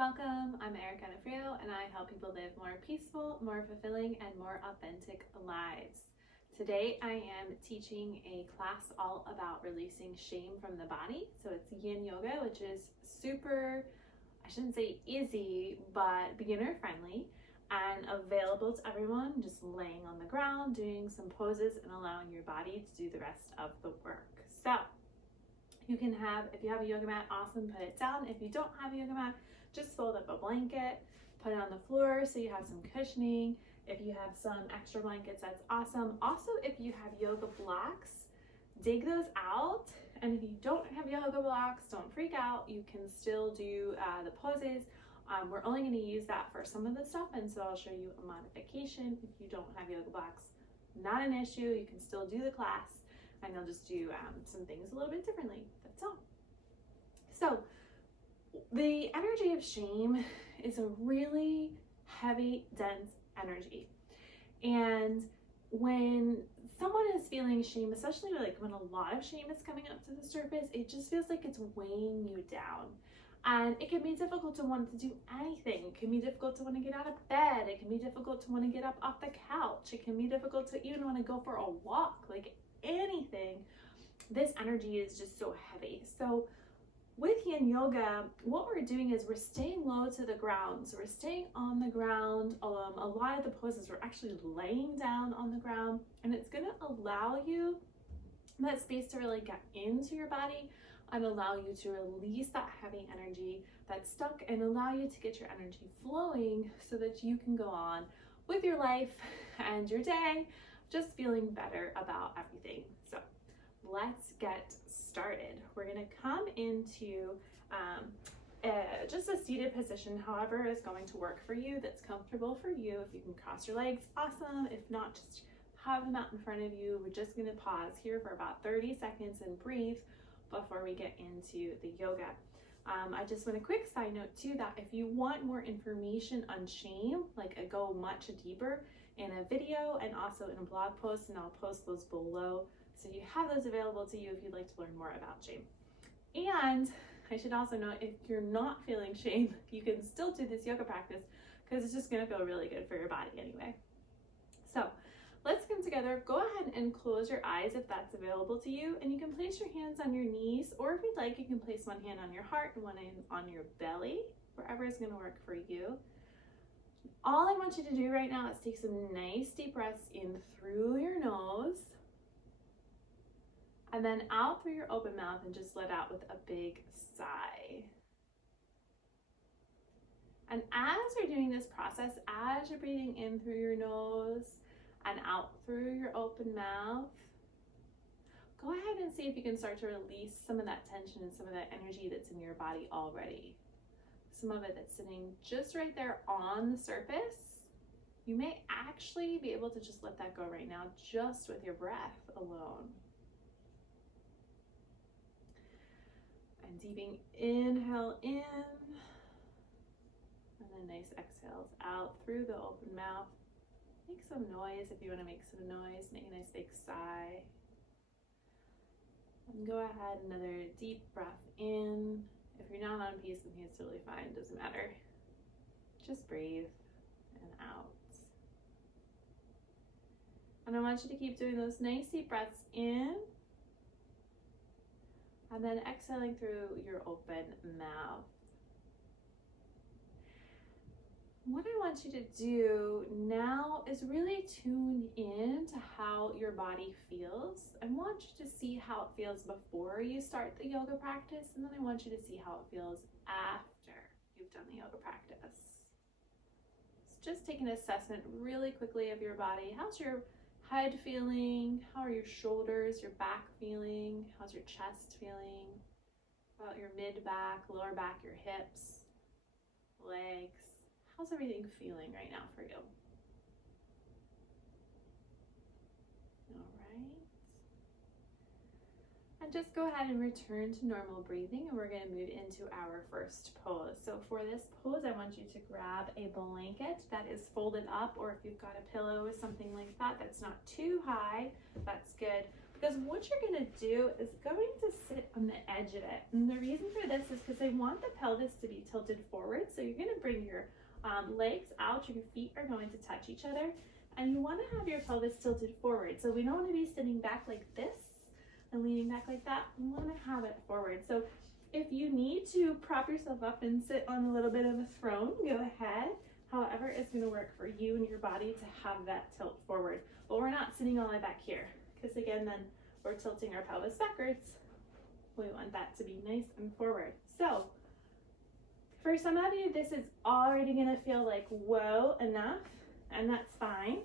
Welcome, I'm Erica Onofrio, and I help people live more peaceful, more fulfilling, and more authentic lives. Today I am teaching a class all about releasing shame from the body. So it's Yin Yoga, which is super, I shouldn't say easy, but beginner friendly and available to everyone, just laying on the ground, doing some poses and allowing your body to do the rest of the work. So you can have, if you have a yoga mat, awesome, put it down. If you don't have a yoga mat, just fold up a blanket, put it on the floor so you have some cushioning. If you have some extra blankets, that's awesome. Also, if you have yoga blocks, dig those out. And if you don't have yoga blocks, don't freak out. You can still do the poses. We're only going to use that for some of the stuff, and so I'll show you a modification. If you don't have yoga blocks, not an issue. You can still do the class, and you'll just do some things a little bit differently. That's all. So the energy of shame is a really heavy, dense energy. And when someone is feeling shame, especially like when a lot of shame is coming up to the surface, it just feels like it's weighing you down. And it can be difficult to want to do anything. It can be difficult to want to get out of bed. It can be difficult to want to get up off the couch. It can be difficult to even want to go for a walk, like anything. This energy is just so heavy. So with Yin Yoga, what we're doing is we're staying low to the ground. So we're staying on the ground. A lot of the poses we're actually laying down on the ground, and it's going to allow you that space to really get into your body and allow you to release that heavy energy that's stuck and allow you to get your energy flowing so that you can go on with your life and your day just feeling better about everything. So let's get started. We're going to come into just a seated position, however is going to work for you, that's comfortable for you. If you can cross your legs, awesome. If not, just have them out in front of you. We're just going to pause here for about 30 seconds and breathe before we get into the yoga. I just want a quick side note too, that if you want more information on shame, like I go much deeper in a video and also in a blog post, and I'll post those below. So you have those available to you if you'd like to learn more about shame. And I should also note, if you're not feeling shame, you can still do this yoga practice because it's just going to feel really good for your body anyway. So let's come together. Go ahead and close your eyes if that's available to you. And you can place your hands on your knees, or if you'd like, you can place one hand on your heart and one hand on your belly, wherever is going to work for you. All I want you to do right now is take some nice deep breaths in through your nose, and then out through your open mouth, and just let out with a big sigh. And as you're doing this process, as you're breathing in through your nose and out through your open mouth, go ahead and see if you can start to release some of that tension and some of that energy that's in your body already. Some of it that's sitting just right there on the surface. You may actually be able to just let that go right now, just with your breath alone. And deep inhale in, and then nice exhales out through the open mouth. Make some noise if you want to make some noise. Make a nice big sigh. And go ahead, another deep breath in. If you're not on peace with me, it's totally fine, doesn't matter. Just breathe and out. And I want you to keep doing those nice deep breaths in, and then exhaling through your open mouth. What I want you to do now is really tune in to how your body feels. I want you to see how it feels before you start the yoga practice, and then I want you to see how it feels after you've done the yoga practice. So just take an assessment really quickly of your body. How's your head feeling? How are your shoulders, your back feeling? How's your chest feeling? About your mid-back, lower back, your hips, legs? How's everything feeling right now for you? All right. And just go ahead and return to normal breathing, and we're going to move into our first pose. So for this pose, I want you to grab a blanket that is folded up, or if you've got a pillow or something like that that's not too high, that's good. Because what you're going to do is going to sit on the edge of it. And the reason for this is because I want the pelvis to be tilted forward. So you're going to bring your legs out, your feet are going to touch each other, and you want to have your pelvis tilted forward. So we don't want to be sitting back like this and leaning back like that. We want to have it forward. So if you need to prop yourself up and sit on a little bit of a throne, go ahead. However, it's going to work for you and your body to have that tilt forward. But we're not sitting all the way back here, because again, then we're tilting our pelvis backwards. We want that to be nice and forward. So for some of you, this is already going to feel like, whoa, enough, and that's fine.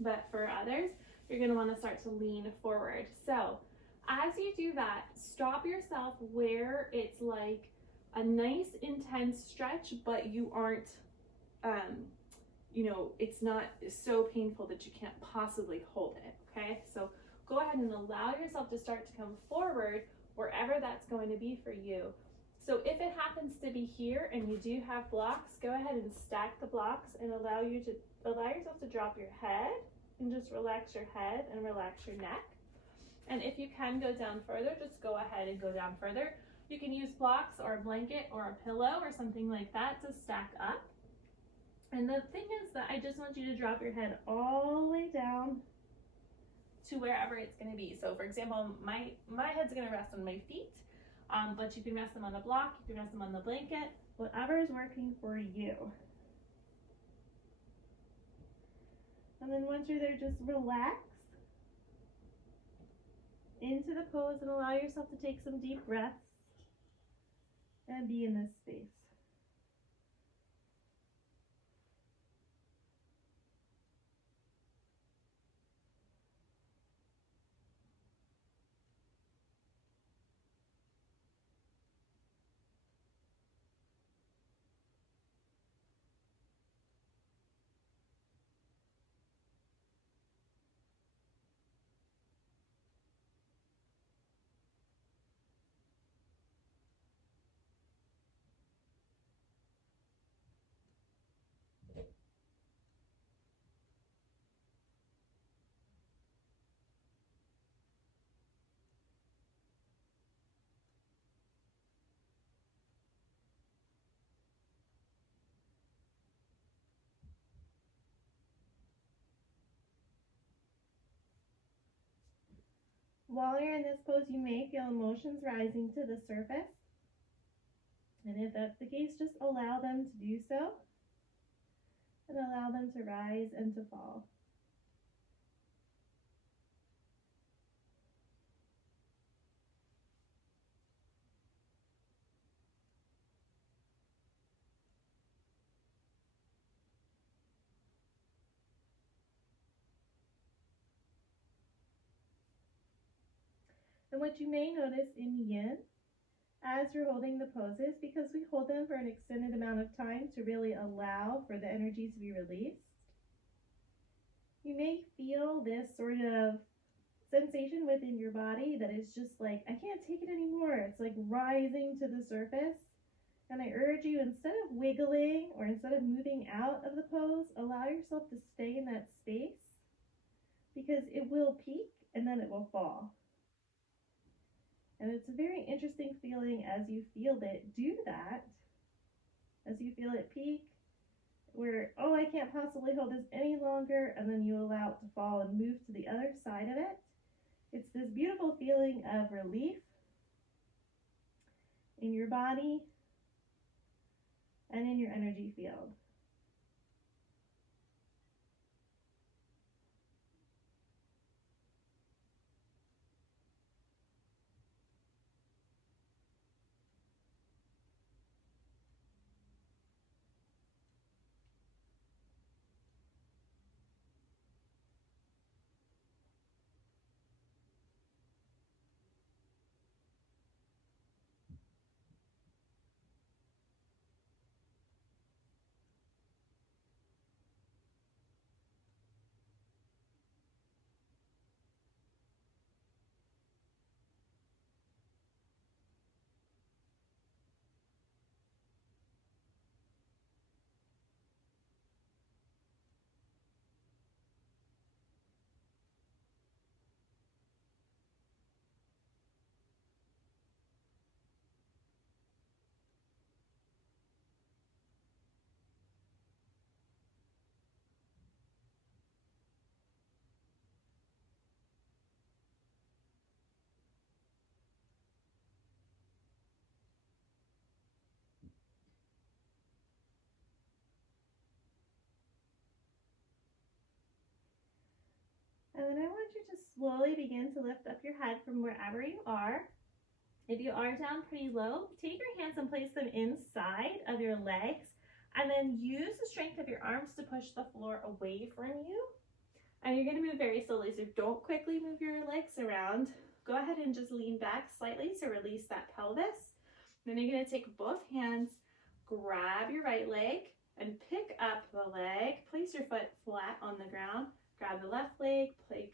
But for others, you're going to want to start to lean forward. So as you do that, stop yourself where it's like a nice intense stretch, but you aren't, it's not so painful that you can't possibly hold it, okay? So go ahead and allow yourself to start to come forward wherever that's going to be for you. So if it happens to be here and you do have blocks, go ahead and stack the blocks and allow yourself to drop your head and just relax your head and relax your neck. And if you can go down further, just go ahead and go down further. You can use blocks or a blanket or a pillow or something like that to stack up. And the thing is that I just want you to drop your head all the way down to wherever it's going to be. So for example, my head's going to rest on my feet, but you can rest them on a block, you can rest them on the blanket, whatever is working for you. And then once you're there, just relax into the pose and allow yourself to take some deep breaths and be in this space. While you're in this pose, you may feel emotions rising to the surface. And if that's the case, just allow them to do so and allow them to rise and to fall. And what you may notice in Yin, as you're holding the poses, because we hold them for an extended amount of time to really allow for the energy to be released, you may feel this sort of sensation within your body that is just like, I can't take it anymore. It's like rising to the surface. And I urge you, instead of wiggling or instead of moving out of the pose, allow yourself to stay in that space, because it will peak and then it will fall. And it's a very interesting feeling as you feel it do that, as you feel it peak, where, oh, I can't possibly hold this any longer, and then you allow it to fall and move to the other side of it. It's this beautiful feeling of relief in your body and in your energy field. then I want you to slowly begin to lift up your head from wherever you are. If you are down pretty low, take your hands and place them inside of your legs, and then use the strength of your arms to push the floor away from you. And you're going to move very slowly, so don't quickly move your legs around. Go ahead and just lean back slightly to release that pelvis. Then you're going to take both hands, grab your right leg, and pick up the leg. Place your foot flat on the ground. Grab the left leg, pick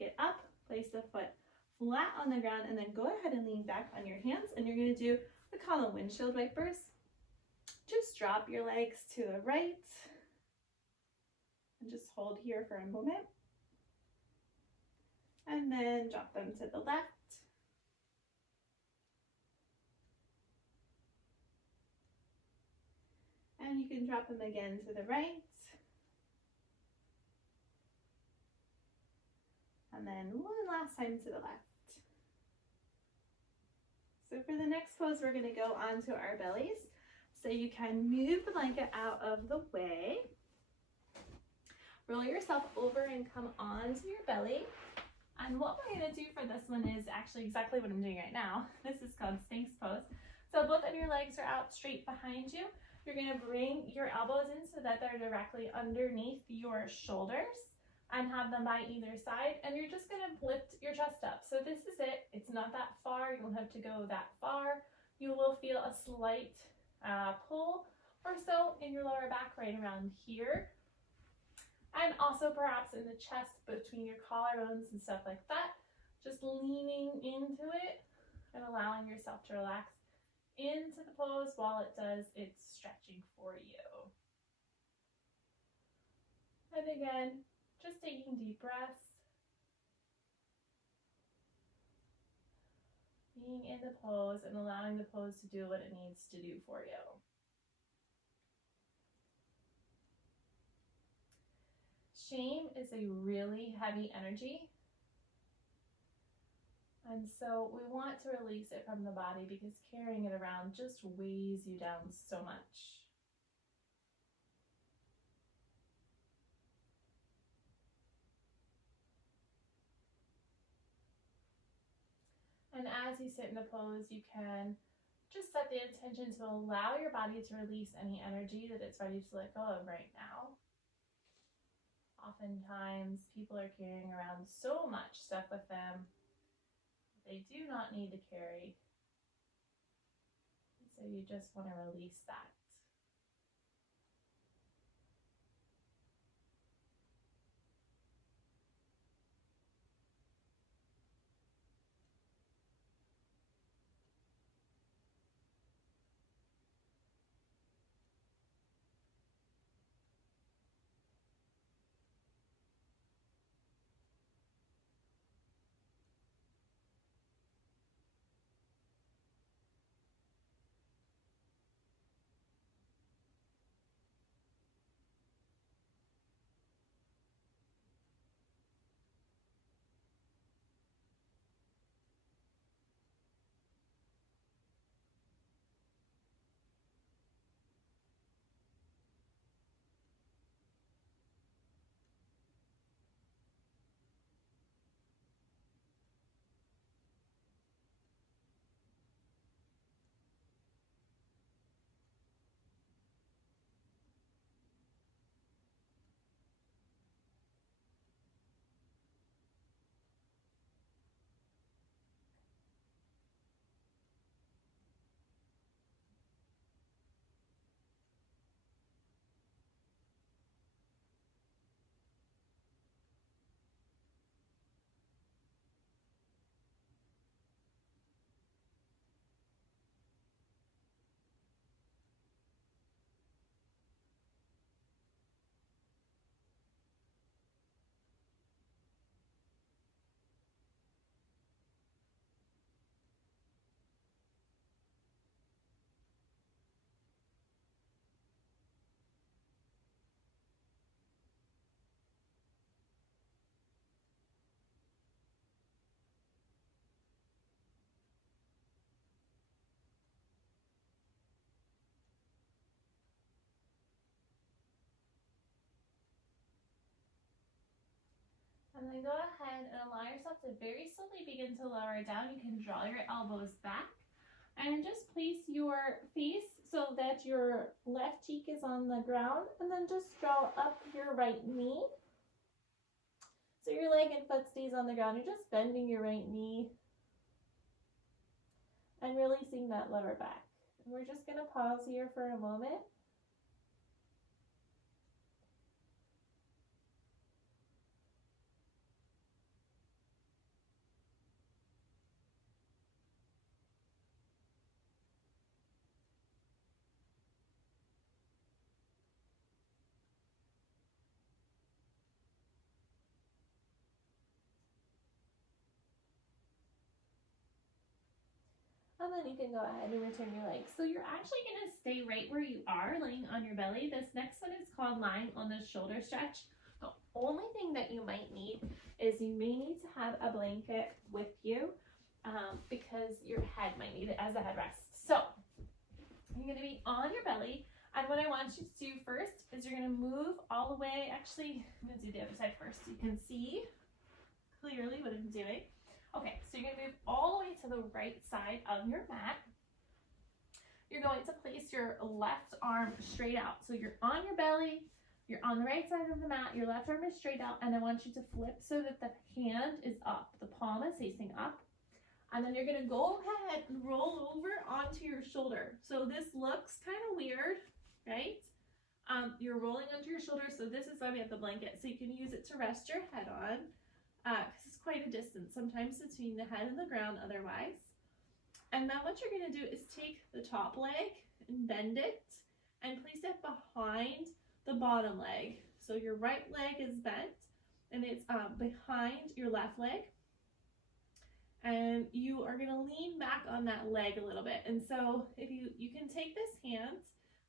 it up, place the foot flat on the ground, and then go ahead and lean back on your hands. And you're going to do, we call them windshield wipers. Just drop your legs to the right and just hold here for a moment. And then drop them to the left. And you can drop them again to the right. And then one last time to the left. So for the next pose, we're going to go onto our bellies. So you can move the blanket out of the way. Roll yourself over and come onto your belly. And what we're going to do for this one is actually exactly what I'm doing right now. This is called Sphinx pose. So both of your legs are out straight behind you. You're going to bring your elbows in so that they're directly underneath your shoulders and have them by either side. And you're just going to lift your chest up. So this is it. It's not that far. You don't have to go that far. You will feel a slight pull or so in your lower back right around here. And also perhaps in the chest between your collarbones and stuff like that. Just leaning into it and allowing yourself to relax into the pose while it does its stretching for you. And again, just taking deep breaths. Being in the pose and allowing the pose to do what it needs to do for you. Shame is a really heavy energy. And so we want to release it from the body because carrying it around just weighs you down so much. And as you sit in the pose, you can just set the intention to allow your body to release any energy that it's ready to let go of right now. Oftentimes, people are carrying around so much stuff with them that they do not need to carry. So you just want to release that. And then go ahead and allow yourself to very slowly begin to lower down. You can draw your elbows back and just place your face so that your left cheek is on the ground, and then just draw up your right knee. So your leg and foot stays on the ground. You're just bending your right knee and releasing that lower back. And we're just going to pause here for a moment. And then you can go ahead and return your legs. So you're actually going to stay right where you are, laying on your belly. This next one is called lying on the shoulder stretch. The only thing that you might need is you may need to have a blanket with you because your head might need it as a headrest. So you're going to be on your belly. And what I want you to do first is you're going to move all the way. Actually, I'm going to do the other side first so you can see clearly what I'm doing. Okay, so you're going to move all the way to the right side of your mat. You're going to place your left arm straight out. So you're on your belly, you're on the right side of the mat, your left arm is straight out, and I want you to flip so that the hand is up, the palm is facing up. And then you're going to go ahead and roll over onto your shoulder. So this looks kind of weird, right? You're rolling onto your shoulder, so this is why we have the blanket. So you can use it to rest your head on. Because it's quite a distance sometimes between the head and the ground otherwise. And then what you're going to do is take the top leg and bend it and place it behind the bottom leg. So your right leg is bent and it's behind your left leg. And you are going to lean back on that leg a little bit. And so if you can take this hand,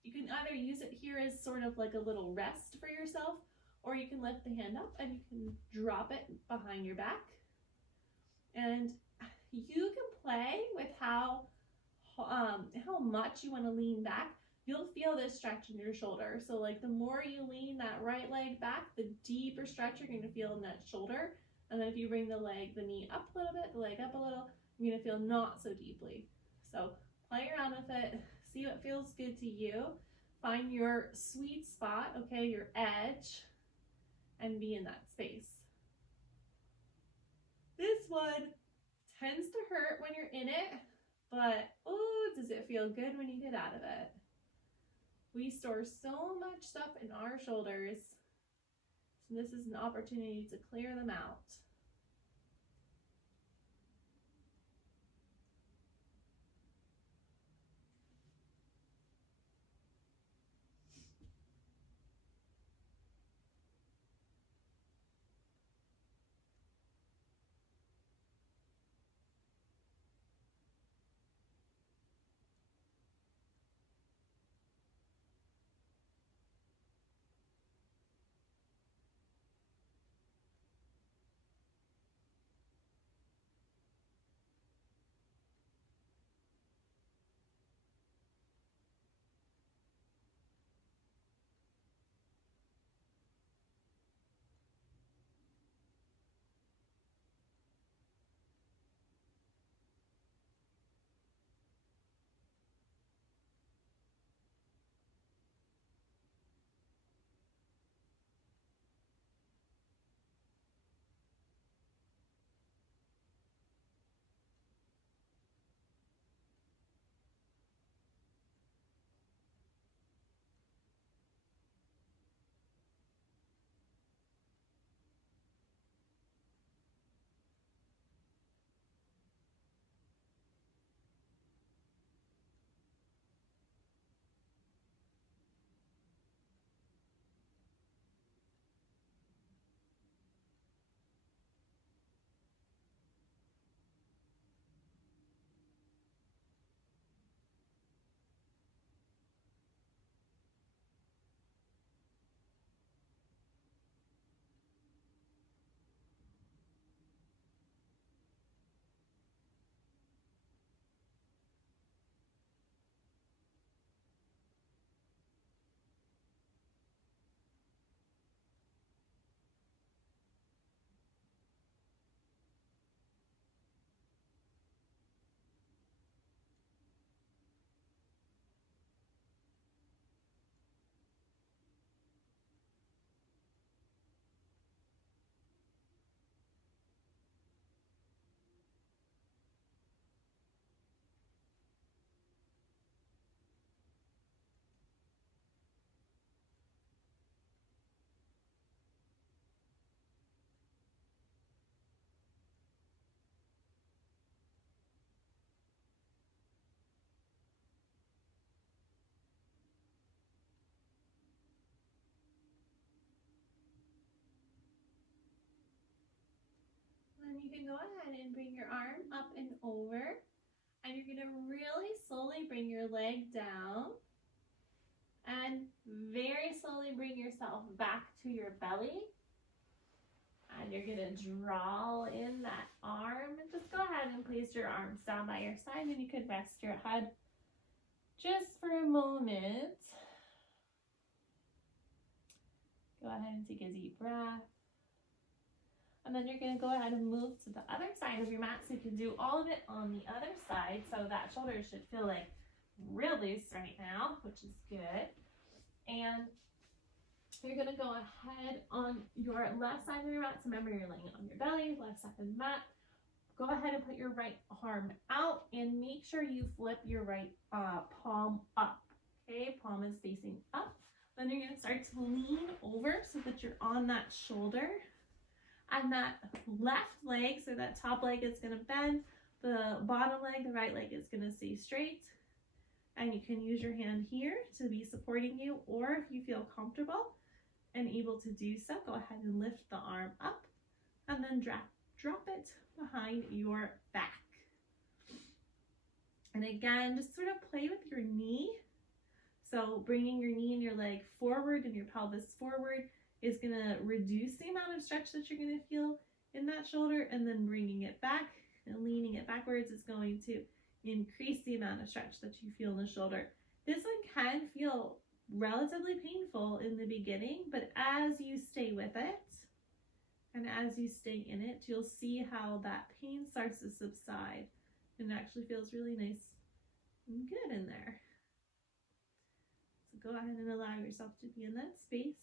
you can either use it here as sort of like a little rest for yourself, or you can lift the hand up and you can drop it behind your back. And you can play with how much you want to lean back. You'll feel this stretch in your shoulder. So like the more you lean that right leg back, the deeper stretch you're going to feel in that shoulder. And then if you bring the knee up a little bit, the leg up a little, you're going to feel not so deeply. So play around with it. See what feels good to you. Find your sweet spot, okay, your edge, and be in that space. This one tends to hurt when you're in it, but oh, does it feel good when you get out of it. We store so much stuff in our shoulders, so this is an opportunity to clear them out. can go ahead and bring your arm up and over. And you're going to really slowly bring your leg down. And very slowly bring yourself back to your belly. And you're going to draw in that arm. And just go ahead and place your arms down by your side. And you can rest your head just for a moment. Go ahead and take a deep breath. And then you're going to go ahead and move to the other side of your mat. So you can do all of it on the other side. So that shoulder should feel like real loose right now, which is good. And you're going to go ahead on your left side of your mat. So remember, you're laying on your belly, left side of the mat. Go ahead and put your right arm out and make sure you flip your right palm up. Okay, palm is facing up. Then you're going to start to lean over so that you're on that shoulder. And that left leg, so that top leg is going to bend. The bottom leg, the right leg is going to stay straight. And you can use your hand here to be supporting you, or if you feel comfortable and able to do so, go ahead and lift the arm up and then drop it behind your back. And again, just sort of play with your knee. So bringing your knee and your leg forward and your pelvis forward is going to reduce the amount of stretch that you're going to feel in that shoulder, and then bringing it back and leaning it backwards is going to increase the amount of stretch that you feel in the shoulder. This one can feel relatively painful in the beginning, but as you stay with it and as you stay in it, you'll see how that pain starts to subside and it actually feels really nice and good in there. So go ahead and allow yourself to be in that space.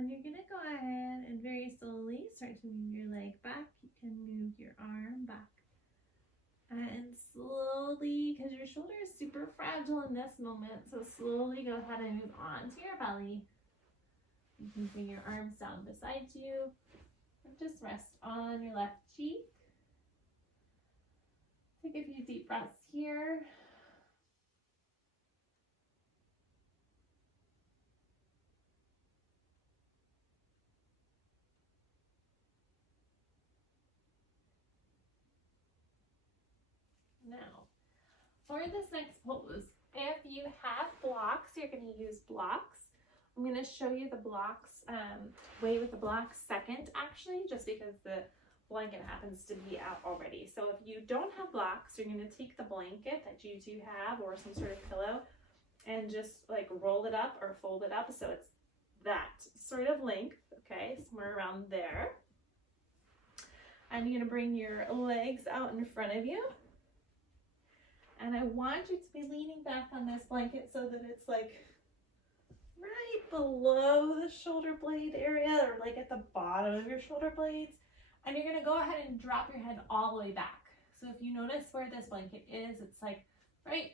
And you're going to go ahead and very slowly start to move your leg back. You can move your arm back. And slowly, because your shoulder is super fragile in this moment, so slowly go ahead and move on to your belly. You can bring your arms down beside you. And just rest on your left cheek. Take a few deep breaths here. Now, for this next pose, if you have blocks, you're going to use blocks. I'm going to show you the blocks, way with the blocks second, actually, just because the blanket happens to be out already. So if you don't have blocks, you're going to take the blanket that you do have or some sort of pillow and just like roll it up or fold it up so it's that sort of length, okay, somewhere around there. And you're going to bring your legs out in front of you. And I want you to be leaning back on this blanket so that it's like right below the shoulder blade area or like at the bottom of your shoulder blades. And you're going to go ahead and drop your head all the way back. So if you notice where this blanket is, it's like right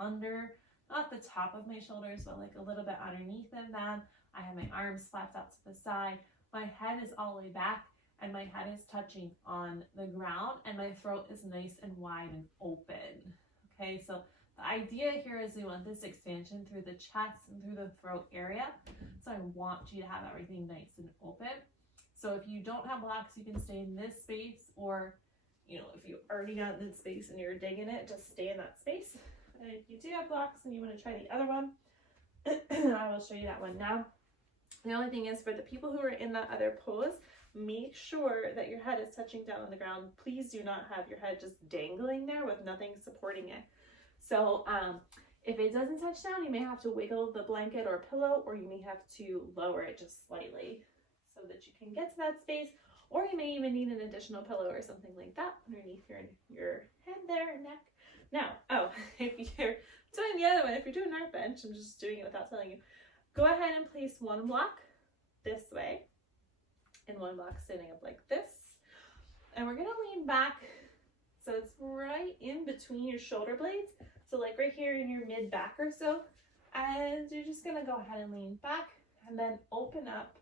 under, not the top of my shoulders, but like a little bit underneath of them. I have my arms flapped out to the side. My head is all the way back. And my head is touching on the ground and my throat is nice and wide and open. Okay, so the idea here is we want this expansion through the chest and through the throat area. So I want you to have everything nice and open. So if you don't have blocks, you can stay in this space, or you know, if you already got this space and you're digging it, just stay in that space. And if you do have blocks and you want to try the other one, I will show you that one now. The only thing is, for the people who are in that other pose, make sure that your head is touching down on the ground. Please do not have your head just dangling there with nothing supporting it. So if it doesn't touch down, you may have to wiggle the blanket or pillow, or you may have to lower it just slightly so that you can get to that space, or you may even need an additional pillow or something like that underneath your head there, neck. Now, if you're doing the other one, if you're doing our bench, I'm just doing it without telling you, go ahead and place one block this way and one block standing up like this. And we're gonna lean back so it's right in between your shoulder blades. So like right here in your mid back or so. And you're just gonna go ahead and lean back and then open up.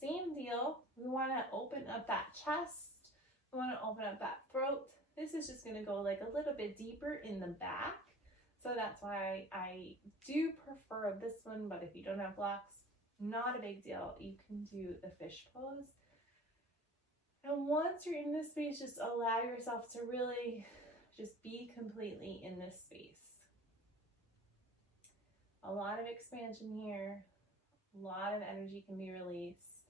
Same deal. We wanna open up that chest. We wanna open up that throat. This is just gonna go like a little bit deeper in the back. So that's why I do prefer this one, but if you don't have blocks, not a big deal. You can do the fish pose. And once you're in this space, just allow yourself to really just be completely in this space. A lot of expansion here. A lot of energy can be released.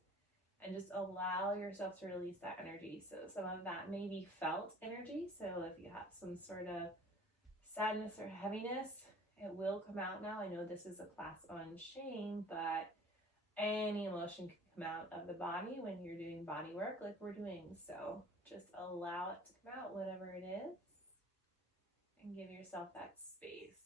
And just allow yourself to release that energy. So some of that may be felt energy. So if you have some sort of sadness or heaviness, it will come out now. I know this is a class on shame, but any emotion can come out of the body when you're doing body work like we're doing. So just allow it to come out, whatever it is, and give yourself that space.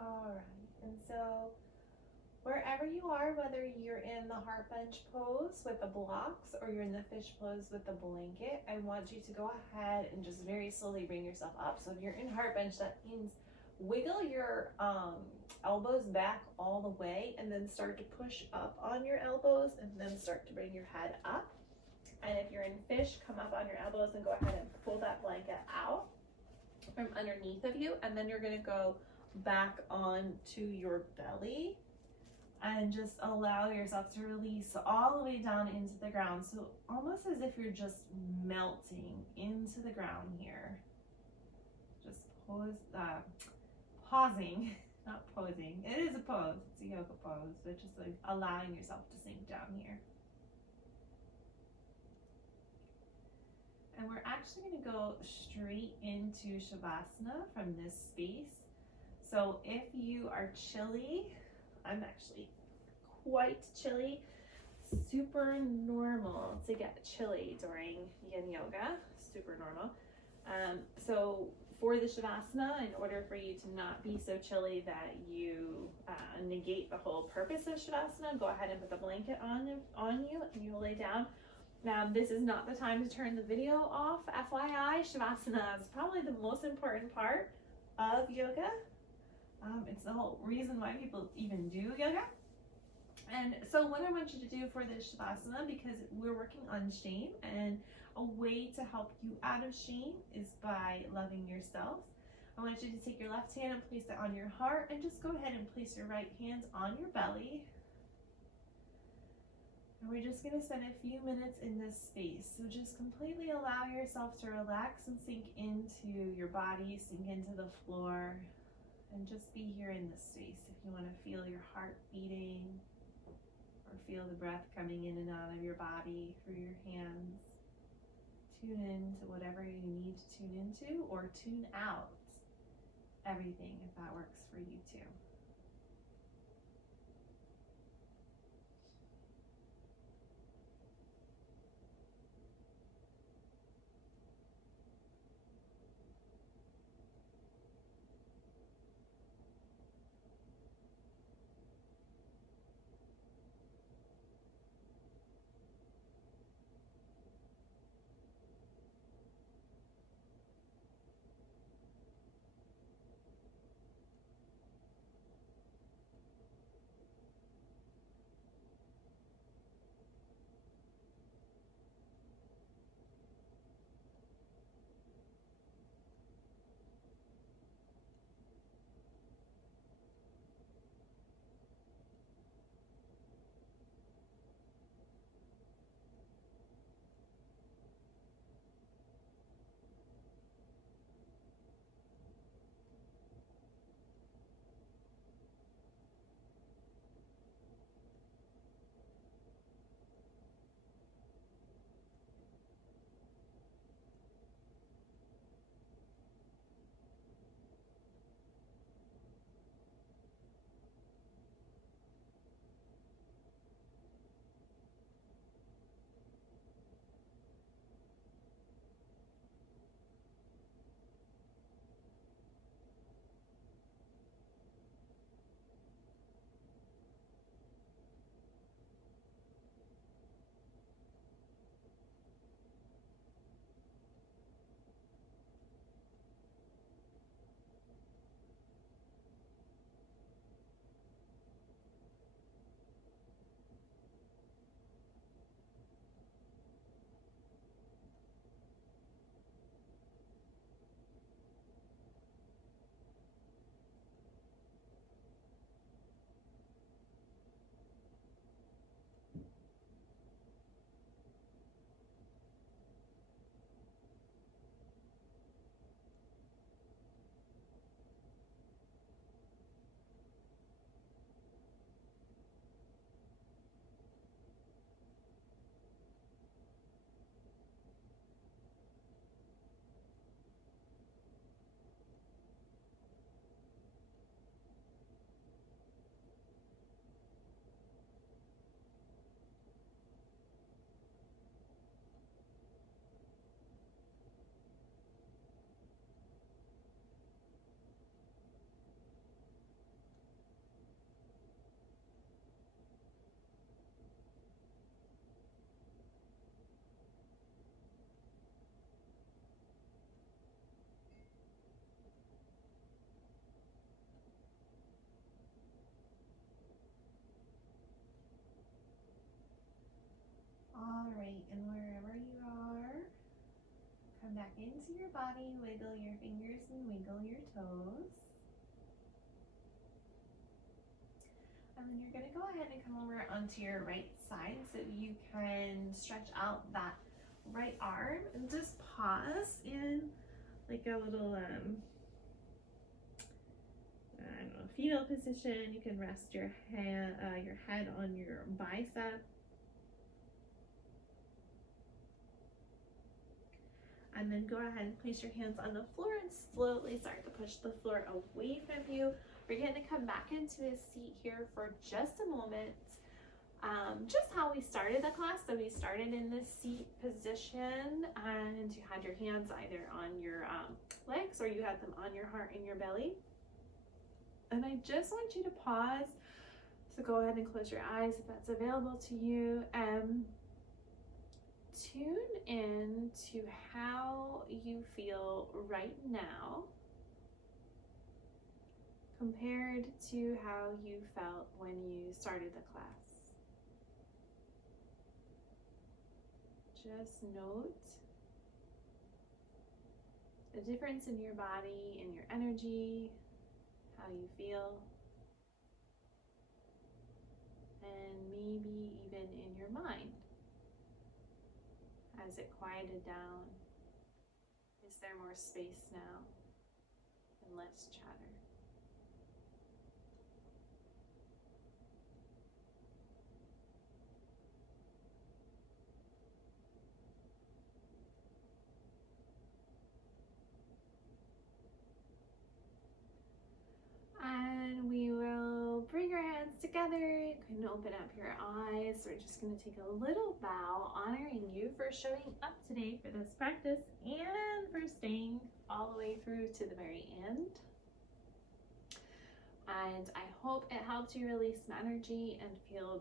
All right, and so wherever you are, whether you're in the heart bench pose with the blocks or you're in the fish pose with the blanket, I want you to go ahead and just very slowly bring yourself up. So if you're in heart bench, that means wiggle your elbows back all the way and then start to push up on your elbows and then start to bring your head up. And if you're in fish, come up on your elbows and go ahead and pull that blanket out from underneath of you, and then you're going to go back onto your belly and just allow yourself to release all the way down into the ground. So almost as if you're just melting into the ground here. Just pausing, not posing. It is a pose, it's a yoga pose, but just like allowing yourself to sink down here. And we're actually going to go straight into Savasana from this space. So if you are chilly, I'm actually quite chilly, super normal to get chilly during Yin Yoga, super normal. So for the Shavasana, in order for you to not be so chilly that you negate the whole purpose of Shavasana, go ahead and put the blanket on you and you'll lay down. Now, this is not the time to turn the video off. FYI, Shavasana is probably the most important part of yoga. It's the whole reason why people even do yoga. And so what I want you to do for this Shavasana, because we're working on shame, and a way to help you out of shame is by loving yourself. I want you to take your left hand and place it on your heart, and just go ahead and place your right hand on your belly. And we're just going to spend a few minutes in this space. So just completely allow yourself to relax and sink into your body, sink into the floor, and just be here in this space. If you want to feel your heart beating or feel the breath coming in and out of your body through your hands, tune in to whatever you need to tune into, or tune out everything if that works for you too. into your body, wiggle your fingers and wiggle your toes. And then you're gonna go ahead and come over onto your right side so you can stretch out that right arm and just pause in like a little, I don't know, fetal position. You can rest your head on your bicep. And then go ahead and place your hands on the floor and slowly start to push the floor away from you. We're going to come back into a seat here for just a moment. Just how we started the class. So we started in this seat position and you had your hands either on your legs or you had them on your heart and your belly. And I just want you to pause. So go ahead and close your eyes if that's available to you. Tune in to how you feel right now compared to how you felt when you started the class. Just note the difference in your body, in your energy, how you feel, and maybe even in your mind. Has it quieted down? Is there more space now and less chatter? And we will bring your hands together. You can open up your eyes. We're just going to take a little bow, honoring you for showing up today for this practice and for staying all the way through to the very end. And I hope it helped you release some energy and feel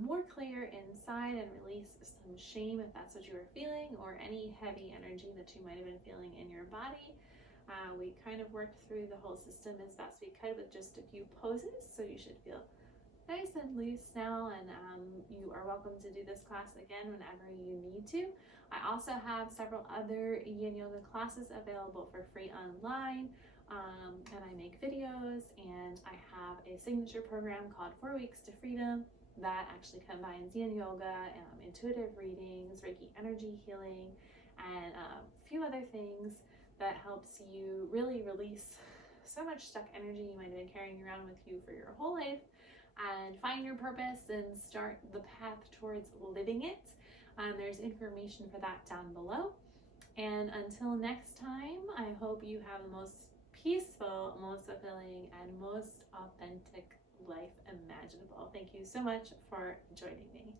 more clear inside and release some shame if that's what you were feeling, or any heavy energy that you might have been feeling in your body. We kind of worked through the whole system as best we could with just a few poses, so you should feel nice and loose now, and you are welcome to do this class again whenever you need to. I also have several other Yin Yoga classes available for free online, and I make videos, and I have a signature program called 4 Weeks to Freedom that actually combines Yin Yoga, intuitive readings, Reiki energy healing, and a few other things that helps you really release so much stuck energy you might have been carrying around with you for your whole life, and find your purpose and start the path towards living it. There's information for that down below. And until next time, I hope you have the most peaceful, most fulfilling, and most authentic life imaginable. Thank you so much for joining me.